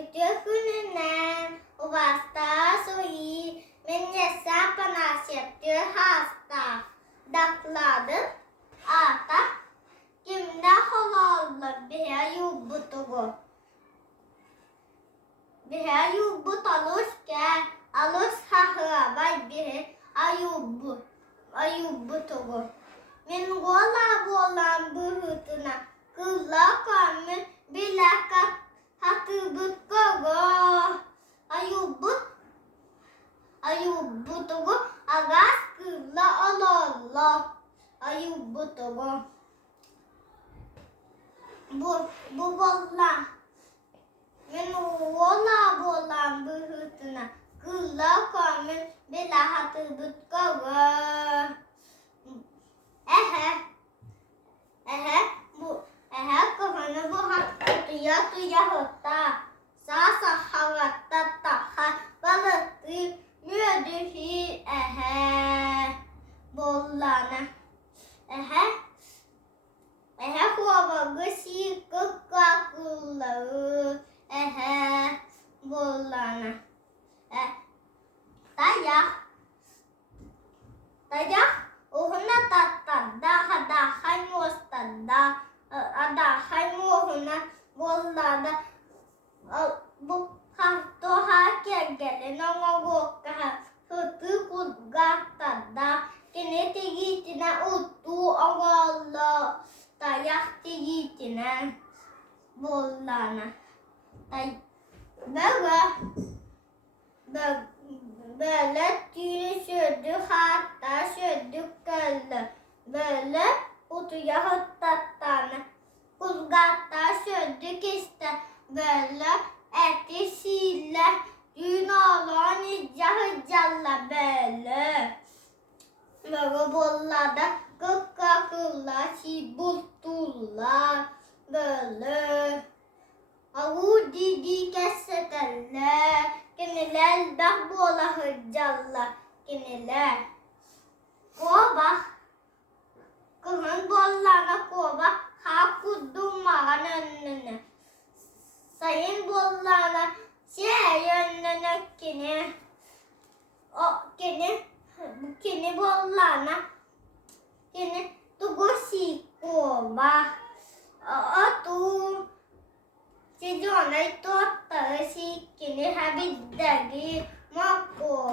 Utökunen och vasta så i men nästa panasjeptür hasta dakladı ata kimde havalı bihe yubbut alus hahı vay bihe ayubbutugu min gola bolan buhutuna kılla kamil bilaka hatubut gogo ayubbutugu agas kılla olollo ayubbutugu bu bolla min gola bolan buhutuna kılla kamil bilaka hatubut gogo kahana bu tuya hotta sa havatta taha balıtı müdühi bollana kova gışı kıkkakıllı bollana tayak ohuna tatta daha mostada ada mohuna bollada bu hafto hakegele nongogoka hutu kudgatada kene tigitina uttu ogollo tayak tigitina bollana böyle tüyü sürdü hatta sürdü köllü böyle utuya hıttattana kuzgatta sürdük işte böyle eti sille düğün olan hıccalla böyle bollada kıkkakılla bultulla böyle avu didi keseteller kiniler dah bola hıccalla kiniler kova kıhın bollana kova ha kudumağın önüne sayın bollana önüne kini bollana kini tugusi kova tu si jonay to tarsi kini habid dagi mako